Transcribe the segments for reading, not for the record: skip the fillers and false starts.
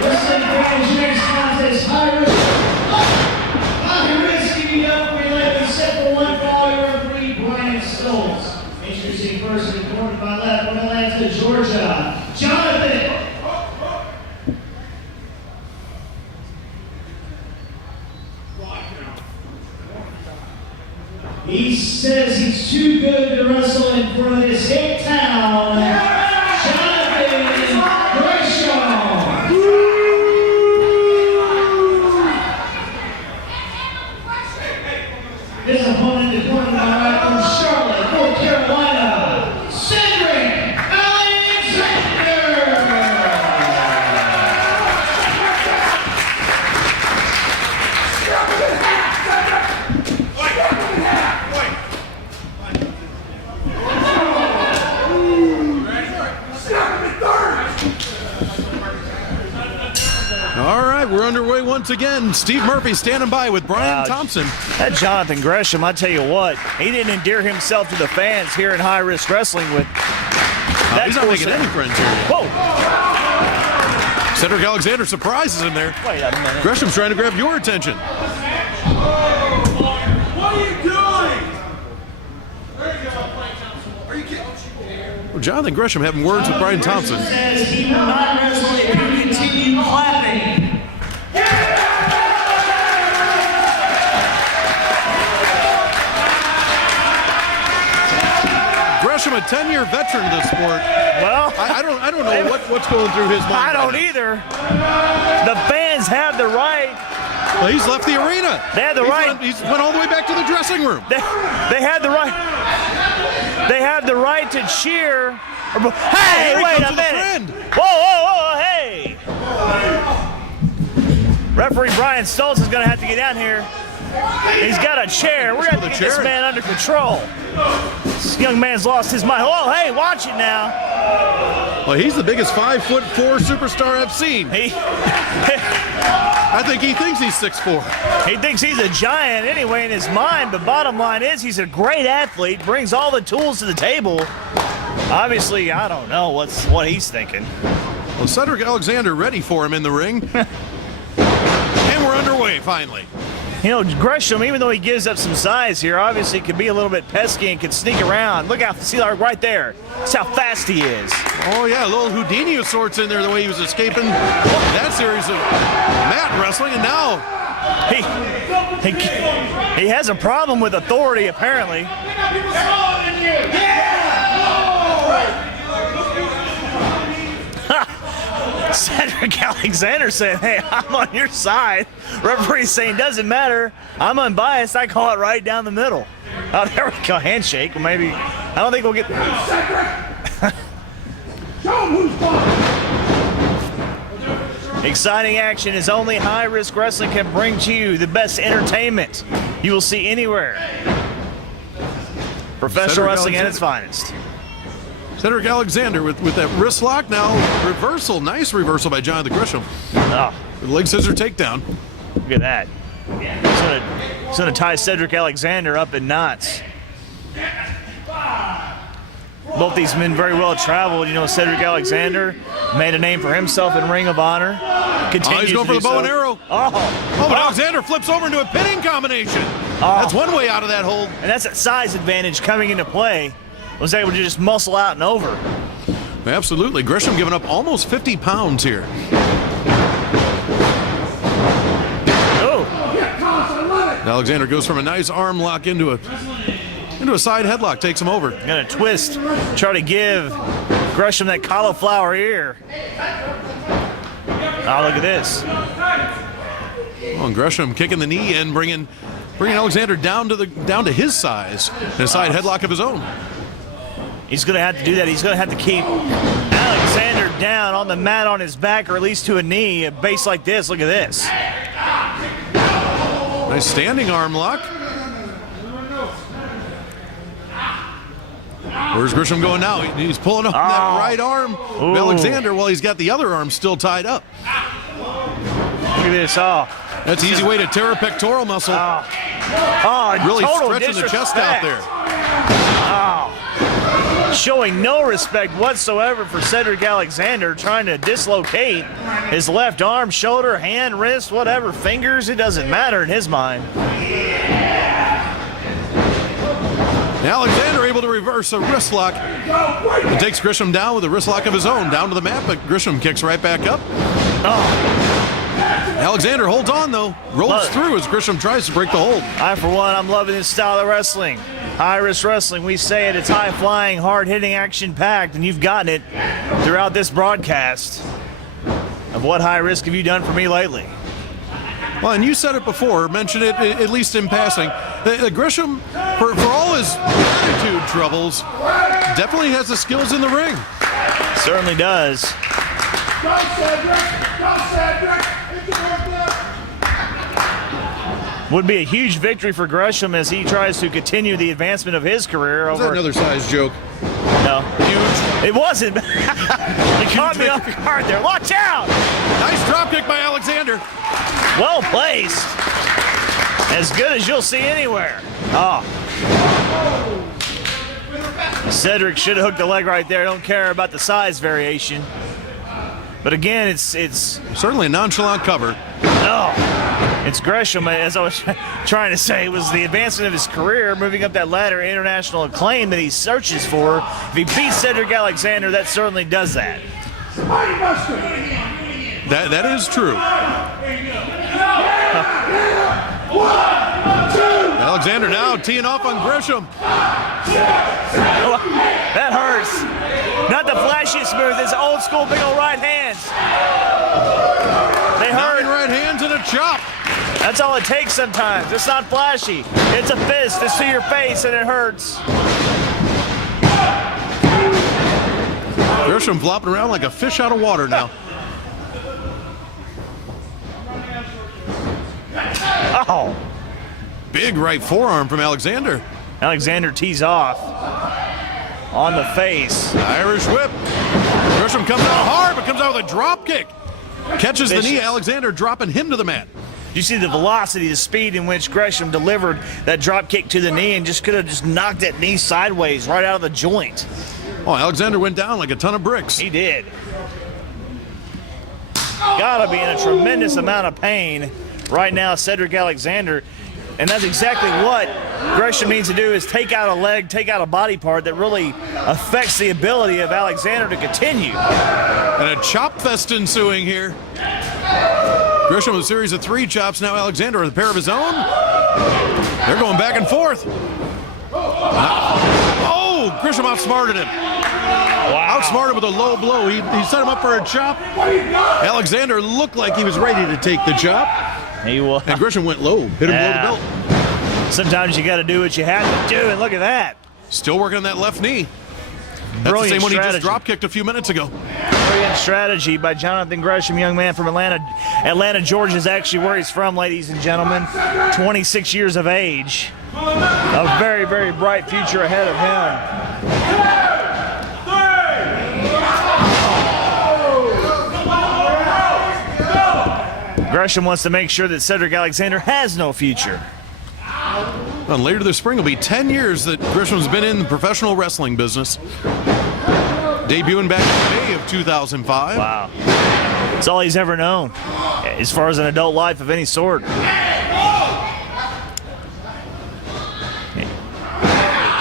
Wrestling Grand Contest, high risk, give you up for 11, set for 1 follower, 3, Brian Stoltz. Introducing first and corner by left from Atlanta, Georgia, Jonathan. He says he's too good to wrestle in front of his hit town, Jonathan Gresham. This opponent is corner by right from Charlotte, North Carolina, Cedric. All right, we're underway once again. Steve Murphy standing by with Brian Thompson. That Jonathan Gresham, I tell you what, he didn't endear himself to the fans here in High Risk Wrestling with. He's not making any friends here. Whoa! Cedric Alexander surprises him there. Wait a minute. Gresham's trying to grab your attention. What are you doing? There you go. Are you kidding? Well, Jonathan Gresham having words with Brian Thompson. Says he will not wrestle if you continue clapping. Gresham, a 10-year veteran of the sport. Well, I don't know what's going through his mind. I don't either. The fans have the right. Well, he's left the arena. They had the right. He's went all the way back to the dressing room. They had the right. They have the right to cheer. Hey, wait a minute. Whoa, hey. Referee Brian Stoltz is going to have to get down here. He's got a chair. We're going to get this man under control. This young man's lost his mind. Oh, hey, watch it now. Well, he's the biggest 5'4" superstar I've seen. I think he thinks he's 6'4". He thinks he's a giant anyway in his mind, but bottom line is he's a great athlete, brings all the tools to the table. Obviously, I don't know what he's thinking. Well, Cedric Alexander ready for him in the ring. And we're underway, finally. You know, Gresham, even though he gives up some size here, obviously can be a little bit pesky and can sneak around. Look out, see right there. That's how fast he is. Oh, yeah, a little Houdini of sorts in there, the way he was escaping that series of mat wrestling, and now he has a problem with authority, apparently. Cedric Alexander saying, hey, I'm on your side. Referee saying, doesn't matter. I'm unbiased. I call it right down the middle. Oh, there we go. Handshake. Well, maybe. I don't think we'll get. Exciting action is only High Risk Wrestling can bring to you. The best entertainment you will see anywhere. Professional wrestling at its finest. Cedric Alexander with that wrist lock now. Reversal. Nice reversal by Jonathan Gresham. Oh. With leg scissor takedown. Look at that. He's going to tie Cedric Alexander up in knots. Both these men very well traveled. You know, Cedric Alexander made a name for himself in Ring of Honor. He's going for the bow and arrow. But Alexander flips over into a pinning combination. That's one way out of that hold. And that's a size advantage coming into play. Was able to just muscle out and over. Absolutely. Gresham giving up almost 50 pounds here. Oh. Alexander goes from a nice arm lock into a side headlock, takes him over. Gonna twist, try to give Gresham that cauliflower ear. Oh, look at this. Oh, and Gresham kicking the knee in, bringing Alexander down to his size and a side headlock of his own. He's going to have to do that. He's going to have to keep Alexander down on the mat on his back, or at least to a knee, a base like this. Look at this. Nice standing arm lock. Where's Gresham going now? He's pulling up that right arm of Alexander while he's got the other arm still tied up. Look at this. Oh. That's an easy way to tear a pectoral muscle. Oh, really total stretching the chest out there. Oh. showing no respect whatsoever for Cedric Alexander, trying to dislocate his left arm, shoulder, hand, wrist, whatever, fingers, it doesn't matter in his mind. Alexander able to reverse a wrist lock and takes Gresham down with a wrist lock of his own, down to the mat, but Gresham kicks right back up. Alexander holds on, though, rolls through as Gresham tries to break the hold. I, for one, I'm loving this style of wrestling. High-risk wrestling, we say it, it's high-flying, hard-hitting, action-packed, and you've gotten it throughout this broadcast. Of what high risk have you done for me lately? Well, and you said it before, mentioned it at least in passing. Gresham, for all his attitude troubles, definitely has the skills in the ring. Certainly does. Go, Cedric! Go, Cedric! Would be a huge victory for Gresham as he tries to continue the advancement of his career over. Is that another size joke? No. Huge. It wasn't. It caught me off guard there. Watch out! Nice dropkick by Alexander. Well placed. As good as you'll see anywhere. Oh. Cedric should have hooked the leg right there. Don't care about the size variation. But again, it's certainly a nonchalant cover. It's Gresham, as I was trying to say, it was the advancement of his career, moving up that ladder, international acclaim that he searches for. If he beats Cedric Alexander, that certainly does that. That is true. Alexander now teeing off on Gresham. That hurts. Not the flashiest move, it's old school big old right hands. They hurt. 9 right hands and a chop. That's all it takes sometimes. It's not flashy. It's a fist. It's to your face and it hurts. Gresham flopping around like a fish out of water now. Oh. Big right forearm from Alexander. Alexander tees off on the face. Irish whip. Gresham comes out hard, but comes out with a drop kick. Catches the knee. Alexander dropping him to the mat. You see the velocity, the speed in which Gresham delivered that drop kick to the knee and just could have just knocked that knee sideways right out of the joint. Oh, Alexander went down like a ton of bricks. He did. Gotta be in a tremendous amount of pain right now, Cedric Alexander. And that's exactly what Gresham needs to do, is take out a leg, take out a body part that really affects the ability of Alexander to continue. And a chop fest ensuing here. Gresham with a series of 3 chops. Now Alexander with a pair of his own. They're going back and forth. Oh, Gresham outsmarted him. Wow. Outsmarted with a low blow. He set him up for a chop. Alexander looked like he was ready to take the chop. He was. And Gresham went low, hit him below the belt. Sometimes you got to do what you have to do, and look at that. Still working on that left knee. That's Brilliant the same one he strategy. just drop kicked a few minutes ago. Brilliant strategy by Jonathan Gresham, young man from Atlanta. Atlanta, Georgia is actually where he's from, ladies and gentlemen. 26 years of age. A very, very bright future ahead of him. Gresham wants to make sure that Cedric Alexander has no future. And later this spring will be 10 years that Gresham's been in the professional wrestling business. Debuting back in May of 2005. Wow. That's all he's ever known as far as an adult life of any sort.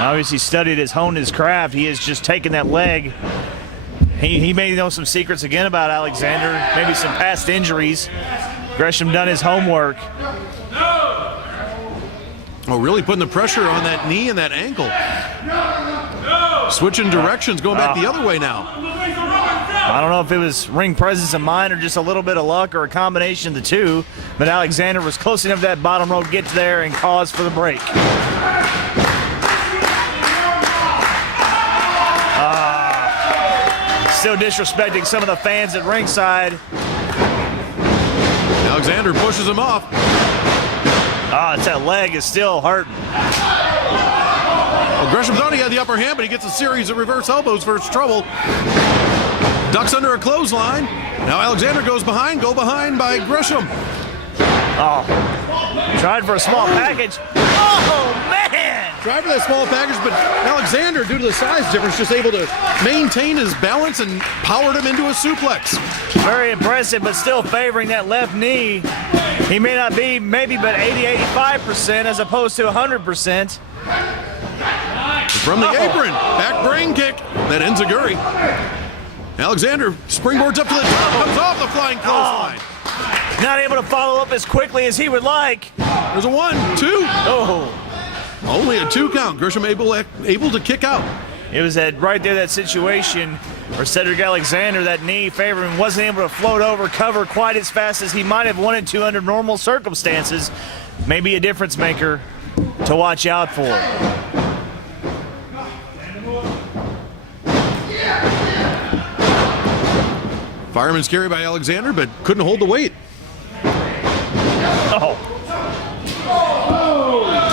Obviously studied, has honed his craft. He has just taken that leg. He may know some secrets again about Alexander, maybe some past injuries. Gresham done his homework. Oh, really putting the pressure on that knee and that ankle. Switching directions, going back the other way now. I don't know if it was ring presence of mind or just a little bit of luck or a combination of the two, but Alexander was close enough to that bottom rope, get there and cause for the break. Still disrespecting some of the fans at ringside. Alexander pushes him off. It's that leg is still hurting. Well, Gresham thought he had the upper hand, but he gets a series of reverse elbows for his trouble. Ducks under a clothesline. Now Alexander goes behind, go behind by Gresham. Tried for a small package. Oh, man! tried for that small package, but Alexander, due to the size difference, just able to maintain his balance and powered him into a suplex. Very impressive, but still favoring that left knee. He may not be maybe but 80-85% as opposed to 100%. From the apron, back brain kick that ends Aguri. Alexander springboards up to the top, comes off the flying clothesline. Not able to follow up as quickly as he would like. There's a 1, 2. Oh, Only a 2 count. Gresham able to kick out. it was right there, that situation where Cedric Alexander, that knee favoring him, wasn't able to float over, cover quite as fast as he might have wanted to under normal circumstances. Maybe a difference maker to watch out for. Fireman's carry by Alexander, but couldn't hold the weight. Oh,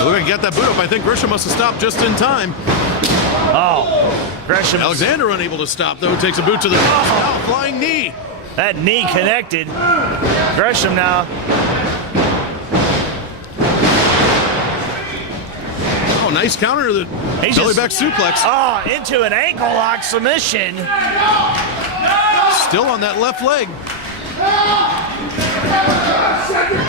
Look, I got that boot up. I think Gresham must have stopped just in time. Gresham. Alexander unable to stop, though. Takes a boot to the now, flying knee. That knee connected. Gresham now. Oh, nice counter to the He's belly just- back suplex. Oh, into an ankle lock submission. Still on that left leg.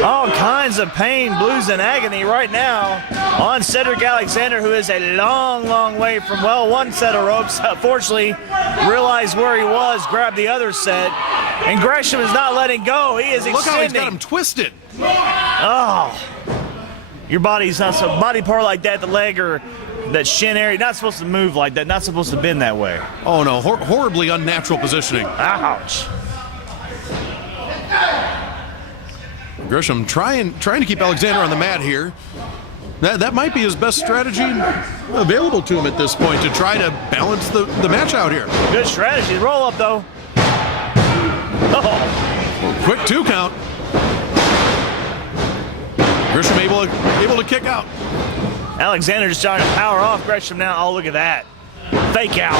All kinds of pain, blues, and agony right now on Cedric Alexander, who is a long, long way from, well, one set of ropes. Unfortunately, realized where he was, grabbed the other set, and Gresham is not letting go. He is Look how he's got extending. him twisted. Oh, your body's not so, body part like that, the leg or that shin area, not supposed to move like that, not supposed to bend that way. Oh, no. Horribly unnatural positioning. Ouch. Gresham trying to keep Alexander on the mat here. That might be his best strategy available to him at this point, to try to balance the match out here. Good strategy. Roll up, though. Oh, Quick 2 count. Gresham able to kick out. Alexander just trying to power off Gresham now. Oh, look at that. Fake out.